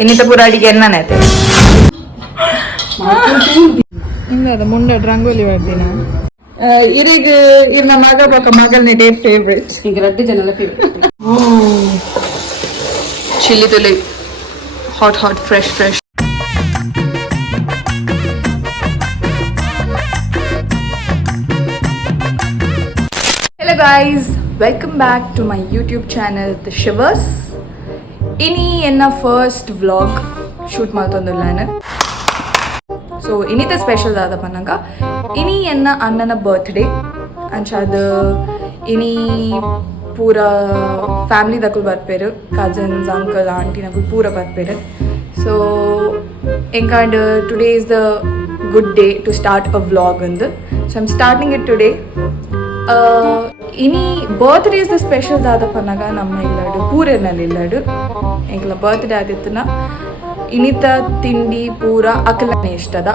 ಇನ್ನಿತ ಪೂರ ಅಡಿಗೆ ಎನ್ನನೈತೆ ಇಂದ ಮುಂದೆ ರಂಗೋಲಿ ಮಾಡ್ತೀನ ಇರೀಗ ಇನ್ನ ಮಗ ಬೊಕ ಮಗಲ್ನಿ ಡೇ ಫೇವ್ರೇಟ್ ಈಗ ರಡ್ಡು ಜನಲ ಫೇವ್ರೇಟ್ ಚಿಲ್ಲಿ ತುಳಿ hot fresh Hello guys, welcome back to my YouTube channel The Shivers. Ini enna first vlog shoot maltondilla ನಾನು. So inita special dada pannanga ini enna annana birthday anchad ini pura family dakul barperu cousins uncle auntie nakul pura barperu. So enkand today is the good day to start a vlog and so I'm starting it today. ಇನಿ birthday is the special ದಾದ ಪನ್ನಗ ನಮ್ಮ ಇಲ್ಲಾಡು ಪೂರೇನಲ್ಲಿ ಇಲ್ಲಾಡು ಎಂಕಲ birthday ಆದಿತ್ತನ ಇನಿತ ತಿಂಡಿ ಪೂರ ಅಕಲನೇ ಇಷ್ಟದ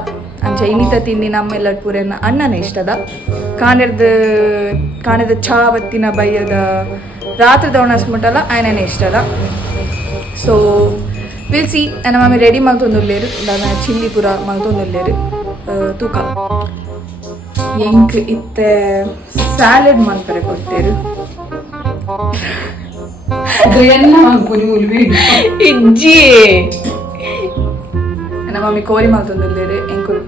ಅಂಚ ಇನಿತ ತಿಂಡಿ ನಮ್ಮ ಎಲ್ಲಾಡು ಪೂರೇನ ಅನ್ನನೇ ಇಷ್ಟದ ಕಾಣದ ಚಾ ಬತ್ತಿನ ಬಯ್ಯದ ರಾತ್ರಿ ದವಣಸ್ ಮುಟ್ಟಲ್ಲ ಆಯ್ನನೇ ಇಷ್ಟದ ಸೊ ವಿಲ್ ಸಿ ನನ್ನ ಮಮ್ಮಿ ರೆಡಿ ಮಾಡ್ತೊಂದುಲ್ಲೇರು ನಾನು ಚಿಲ್ಲಿ ಪೂರ ಮಾಡ್ತೊಂದುಲ್ಲೇರು ತೂಕ ಎಂಕ್ ಇತ್ತೆ ಸ್ಯಾಲೆಡ್ ಮಾಡ್ತಾರೆ ಕೊಡ್ತೇರು ಇಜ್ಜಿ ನನ್ನ ಮಮ್ಮಿ ಕೋರಿ ಮಾಡ್ತಂದಿದ್ದೇವೆ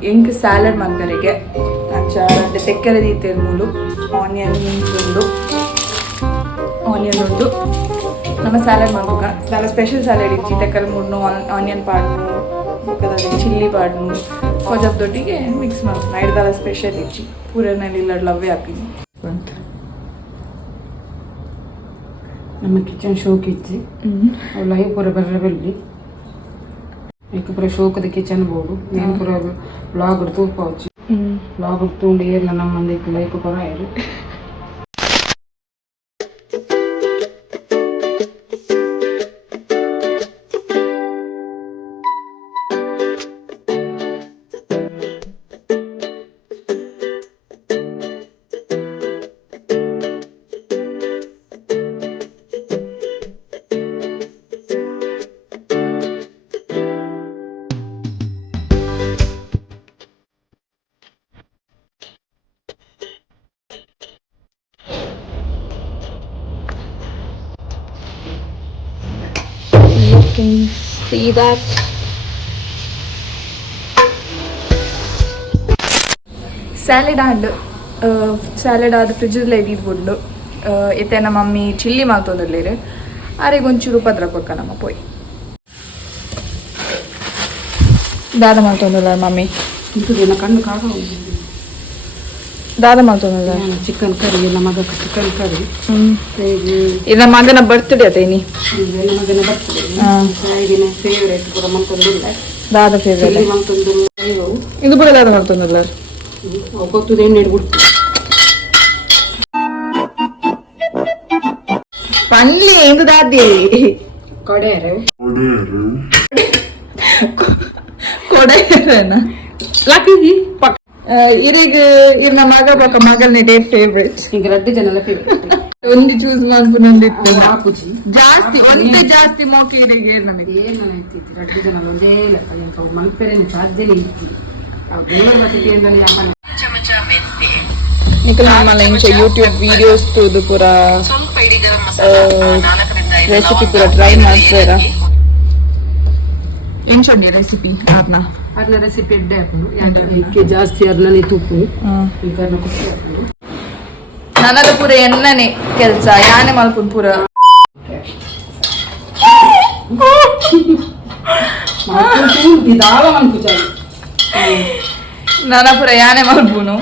ಎಂಕ್ ಸ್ಯಾಲೆಡ್ ಮಾಡ್ತಾರೆಗೆ ಅಂಚ ತೆಕ್ಕರೆ ದೀತೇರು ಮೂಲು ಆನಿಯನ್ ಉಂಡು ನಮ್ಮ ಸ್ಯಾಲೆಡ್ ಮಾಡ್ಬೇಕ ದಾಲ ಸ್ಪೆಷಲ್ ಸ್ಯಾಲೆಡ್ ಇಚ್ಚಿ ತೆಕ್ಕರೆ ಮೂಡ್ನು ಆನಿಯನ್ ಪಾಡ್ನು ಚಿಲ್ಲಿ ಪಾಡ್ನು ಕೊಜಬ್ದೊಟ್ಟಿಗೆ ಮಿಕ್ಸ್ ಮಾಡ್ತೀನಿ ಐಡ್ದಾಲ ಸ್ಪೆಷಲ್ ಇಚ್ಚಿ ಪೂರನಲ್ಲಿ ಇಲ್ಲ ಲವ್ವೇ ಹಾಕಿನಿ ನಮ್ಮ ಕಿಚನ್ ಶೋಕ್ ಇಚ್ಚಿ ಅವಳ ಪೂರ ಬರ್ರೆ ಬೆಳ್ಳಿ ಏಕ ಪೂರ ಶೋಕದ ಕಿಚನ್ ಬೋರ್ಡು నేను ಪೂರ ಬ್ಲಾಗ್ ತೂಪ వచ్చి ಬ್ಲಾಗ್ ತೂಂಡು ಏರ್ಲ ನಮ್ಮಂದೆ ಲೈಕ್ ಪೂರ ಏರು can see that ಸ್ಯಾಲೆಡ್ ಆದ ಫ್ರಿಜ್ಜಲ್ಲಿ ಇಟ್ಬಿಟ್ಟು ಇತ್ತೆ ನಮ್ಮ ಮಮ್ಮಿ ಚಿಲ್ಲಿ ಮಾಡ್ತೊಂದಿಲ್ಲೇರು ಆರೆಗೆ ಒಂಚೂರು ಪದ್ರ ಕೊಕ್ಕ ನಮ್ಮ ಪೋಯ್ ದಾದ ಮಾಡ್ತೊಂದಿಲ್ಲ ಮಮ್ಮಿ ಕಣ್ಣು ಕಾಡ ದಾದ ಮಾಡ್ತೊಂದಿಲ್ಲ ಚಿಕನ್ ಕರಿ ಎಲ್ಲ ಮಗ ಚಿಕನ್ ಕರಿ ಇದು ಮಗನ ಬರ್ತ್ಡೇ ಅತೇನಿ ಮಗನ ಬರ್ತದೆ ಫೇವ್ರೇಟ್ ಕೂಡ ಮಂತೊಂದಿಲ್ಲ ದಾದ ಫೇವ್ರೇಟ್ ಮಂತೊಂದಿಲ್ಲ ಇದು ಕೂಡ ದಾದ ಮಾಡ್ತೊಂದಿಲ್ಲ ಗೊತ್ತದ ಎಣ್ಣೆ ಇಡ್ಬಿಡ್ತು ಪನ್ಲಿ ಎಂದು ದಾದಿ ಕಡೆಯರು ಕೊಡೆಯರನ ಲಾಕಿಗಿ ಇರೀಗ ಇನ್ನ ಮಗ ಬೊಕ ಮಗಲ್ನಿ ಡೇ ಫೇವ್ರೇಟ್ ಈಗ ರಡ್ಡು ಜನಲ ಫೇವ್ರೇಟ್ ಒಂದು ಚೂಸ್ ಮಾಡ್ಬಿಟ್ಟಿತ್ತು ಆಪುಜಿ ಜಾಸ್ತಿ ಒಂದೇ ಜಾಸ್ತಿ ಮೋಕೆ ಇರಿಗೆ ನಮಗೆ ಏನು ಐತಿ ರಡ್ಡು ಜನಲ ಒಂದೇ ಲೆಕ್ಕ ಎಂಕ ಮಲ್ಪೆರೆ ಸಾಧ್ಯನೇ ಇತ್ತು ಆ ಬೇರೆ ಬಸತಿ ಎಂದಲ್ಲಿ ಯಾಪನ ನಿಖಿಲ್ ನಮ್ಮಲ್ಲ ಇಂಚ ಯೂಟ್ಯೂಬ್ ವಿಡಿಯೋಸ್ ತೂದು ಪೂರ ರೆಸಿಪಿ ಪೂರ ಟ್ರೈ ಮಾಡ್ತಾರ ಎಂಚೊಂಡಿ ರೆಸಿಪಿ ಆರ್ನ ರೆಸಿಪಿ ಎಡ್ಡೆ ಹಾಕೊಂಡು ಯಾಕೆ ಜಾಸ್ತಿ ಅರ್ನನೆ ತುಪ್ಪು ಈಗ ಹಾಕೊಂಡು ನನಗ ಪೂರ ಎನ್ನನೆ ಕೆಲ್ಸ ಯಾನೆ ಮಲ್ಪುನ್ ಪೂರ ಇದಾವ ಮನ್ಪುಚಾಯಿ ನನ್ನ ಪೂರ ಯಾನೆ ಮಲ್ಪುನು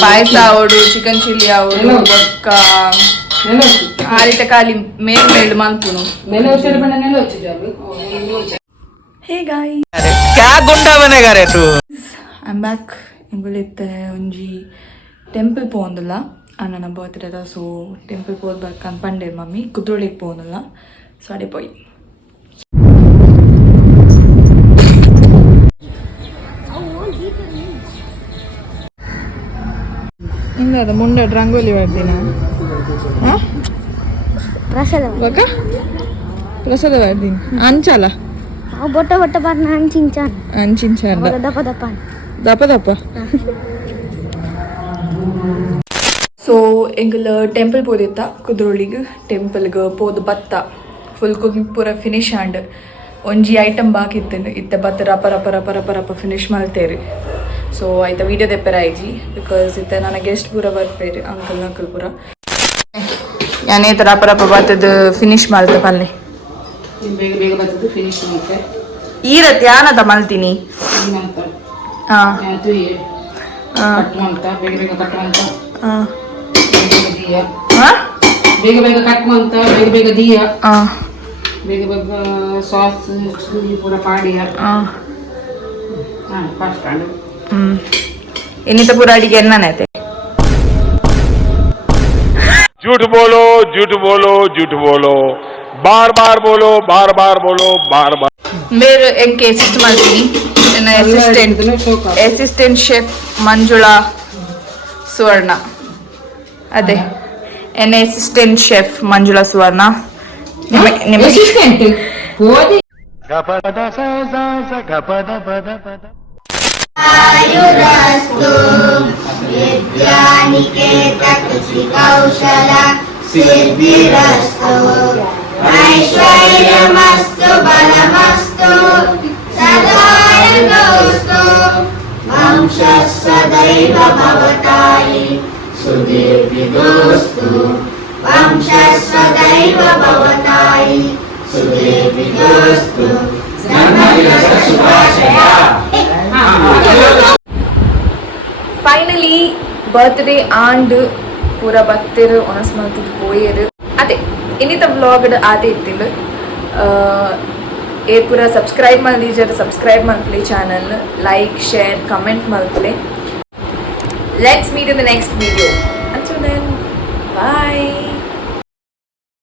ಪಾಯಸ ಆವಡು ಚಿಕನ್ ಚಿಲ್ಲಿ ಆವಡು ಬೊಕ್ಕ ಆ ರೀತಿ ಖಾಲಿ ಮೇಲ್ ಮಲ್ಪುನು ಮೇಲೆ ವರ್ಷದ ಬಣ್ಣ ನೆಲ ಹಚ್ಚಿದ್ದಾವೆ ಹೇ ಗಾಯ್ क्या गुंडा बनेगा रे तू ಐ ಆಮ್ ಬ್ಯಾಕ್ ಇಂಗುಲಿತ್ತೆ ಒಂಜಿ ಟೆಂಪಲ್ ಪೋಂದಿಲ್ಲ ಅಣ್ಣನ ಬರ್ತ್ಡೇದ ಸೊ ಟೆಂಪಲ್ ಪೋದ್ ಬರ್ಕಂದ್ ಪಂಡೆ ಮಮ್ಮಿ ಕುದ್ರೋಳಿಗೆ ಪೋಂದಿಲ್ಲ ಸೊ ಅಡೆ ಪೋಯ್ ಇಂದ ಮುಂದೆ ರಂಗೋಲಿ ಮಾಡ್ತೀನ ಪ್ರಸಾದ ಮಾಡ್ತೀನಿ ಅಂಚಲ್ಲ ಬೊಟ್ಟ ಬೊಟ್ಟ ಬರ್ನ ಹಂಚಿಂಚಾನ್ ಅಂಚಿಂಚಂಡ ದಪ್ಪ ದಪ್ಪ ದಪ್ಪ ದಪ್ಪ ಸೊ ಎಂಗಲ್ ಟೆಂಪಲ್ ಪೋದಿತ್ತ ಕುದ್ರೋಳಿಗೆ ಟೆಂಪಲ್ಗೆ ಪೋದು ಬತ್ತ ಫುಲ್ ಕುಕಿಂಗ್ ಪೂರ ಫಿನಿಶ್ ಆಂಡ್ ಒಂಜಿ ಐಟಮ್ ಬಾಕಿ ಇತ್ತೇನೆ ಇತ್ತ ಬತ್ತ ರಪ ರಪ ರಪ ರಪ ರಪ ಫಿನಿಶ್ ಮಾಡ್ತೇರಿ ಸೊ ಆಯ್ತಾ ವಿಡಿಯೋ ತೆಪ್ಪರ ಆಯ್ಜಿ ಬಿಕಾಸ್ ಇತ್ತ ನನ್ನ ಗೆಸ್ಟ್ ಪೂರ ಬರ್ಪೇರಿ ಅಂಕಲ್ ಪೂರ ಯಾನೇತ ರಪ ರಪ ಬತ್ತದ ಫಿನಿಶ್ ಮಾಡ್ತೆ ಪಲ್ಲೆ ಬೇಗ ಬೇಗ ಬರ್ತದೆ ಫಿನಿಶ್ ಮತ್ತೆ ಈರತ್ ಯಾನದ ಮಲ್ತೀನಿ ಅಂತ ಹಾಂ ಅದು ಕಟ್ ಮಾಡ್ತಾ ಬೇಗ ಬೇಗ ಕಟ್ ಮಾಡ್ತಾ ಹಾಂ ದೀಯ ಹಾಂ ಬೇಗ ಬೇಗ ಕಟ್ ಮಾಡ್ತಾ ಬೇಗ ಬೇಗ ದೀಯ ಹಾಂ ಬೇಗ ಬೇಗ ಸಾಸ್ ಚಿಲ್ಲಿ ಪೂರ ಪಾಡಿಯ ಹಾಂ ಫಾಸ್ಟ್ ಆಡು ಇನ್ನಿತ ಪೂರ ಅಡಿಗೆ ಎನ್ನನೈತೆ झूठ बोलो झूठ बोलो झूठ बोलो बार बार बोलो बार बार बोलो बार बार मेरे एक असिस्ट ಮಾಡ್ತೀನಿ ನನ್ನ ಅಸಿಸ್ಟೆಂಟ್ ಶೆಫ್ ಮಂಜುಳಾ ಸುವರ್ಣ ಅದೇ ಎನ್ ಅಸಿಸ್ಟೆಂಟ್ ಶೆಫ್ ಮಂಜುಳಾ ಸುವರ್ಣ ನಿಮ್ಮ ಅಸಿಸ್ಟೆಂಟ್ ಓದಿ ಕೌಶಲ ಸಿದ್ಧಿರಸ್ತು ಐಶ್ವರ್ಯಮಸ್ತು ಬಲಮಸ್ತು ಸದಾಯನೋಸ್ತು ವಂಶಃ ಸದೈವ ಭವತಾಯಿ ಸುದೀರ್ಘಿದೋಸ್ತು ವಂಶಃ ಸದೈವ ಭವತಾಯಿ ಸುದೀರ್ಘಿದೋಸ್ತು ಫೈನಲಿ ಬರ್ತ್ಡೇ ಆಂಡ್ ಪೂರ ಬತ್ತಿರು ಒನಸ್ ಮಲ್ತಿದ್ ಪೋಯರು ಅದೇ ಇನ್ನಿತ ವ್ಲಾಗ್ ಆದೇ ಇತ್ತಿಲ್ಲ ಏ ಪೂರ ಸಬ್ಸ್ಕ್ರೈಬ್ ಮಲ್ದೀಜರ್ ಸಬ್ಸ್ಕ್ರೈಬ್ ಮಲ್ಪಲಿ ಚಾನಲ್ ಲೈಕ್ ಶೇರ್ ಕಮೆಂಟ್ ಮಲ್ಪಲೆ let's meet in the next video until then bye